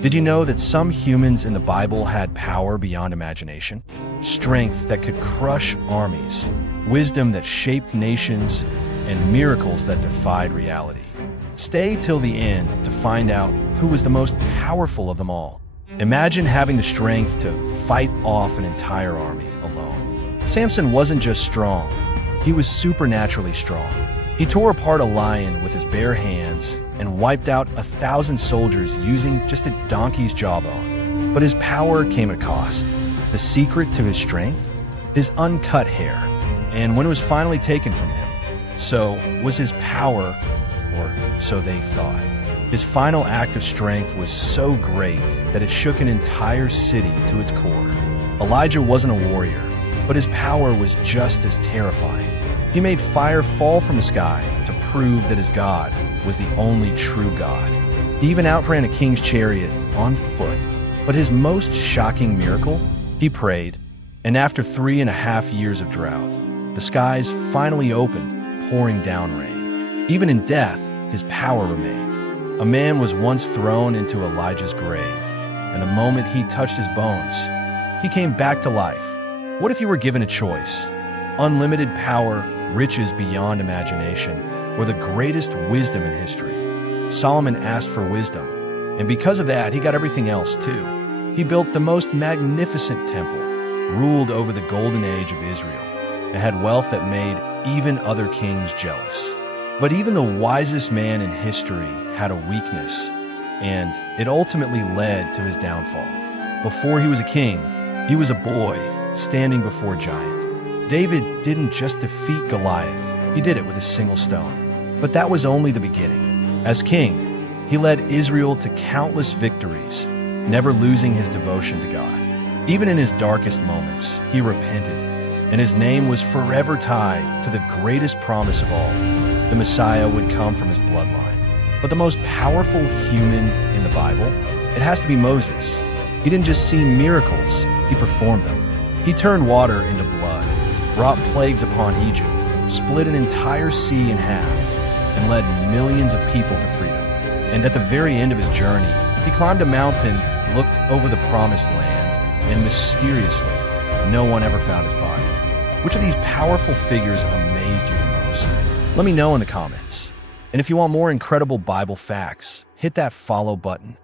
Did you know that some humans in the Bible had power beyond imagination? Strength that could crush armies, wisdom that shaped nations, and miracles that defied reality. Stay till the end to find out who was the most powerful of them all. Imagine having the strength to fight off an entire army alone. Samson wasn't just strong, he was supernaturally strong. He tore apart a lion with his bare hands and wiped out 1,000 soldiers using just a donkey's jawbone. But his power came at a cost. The secret to his strength? His uncut hair. And when it was finally taken from him, so was his power, or so they thought. His final act of strength was so great that it shook an entire city to its core. Elijah wasn't a warrior, but his power was just as terrifying. He made fire fall from the sky to prove that his God was the only true God. He even outran a king's chariot on foot. But his most shocking miracle? He prayed, and after 3.5 years of drought, the skies finally opened, pouring down rain. Even in death, his power remained. A man was once thrown into Elijah's grave, and the moment he touched his bones, he came back to life. What if you were given a choice? Unlimited power, riches beyond imagination, or the greatest wisdom in history? Solomon asked for wisdom, and because of that, he got everything else too. He built the most magnificent temple, ruled over the golden age of Israel, and had wealth that made even other kings jealous. But even the wisest man in history had a weakness, and it ultimately led to his downfall. Before he was a king, he was a boy standing before a giant. David didn't just defeat Goliath, he did it with a single stone. But that was only the beginning. As king, he led Israel to countless victories, never losing his devotion to God. Even in his darkest moments, he repented, and his name was forever tied to the greatest promise of all. The Messiah would come from his bloodline. But the most powerful human in the Bible? It has to be Moses. He didn't just see miracles, he performed them. He turned water into blood, brought plagues upon Egypt, split an entire sea in half, and led millions of people to freedom. And at the very end of his journey, he climbed a mountain, looked over the promised land, and mysteriously, no one ever found his body. Which of these powerful figures amazed you the most? Let me know in the comments. And if you want more incredible Bible facts, hit that follow button.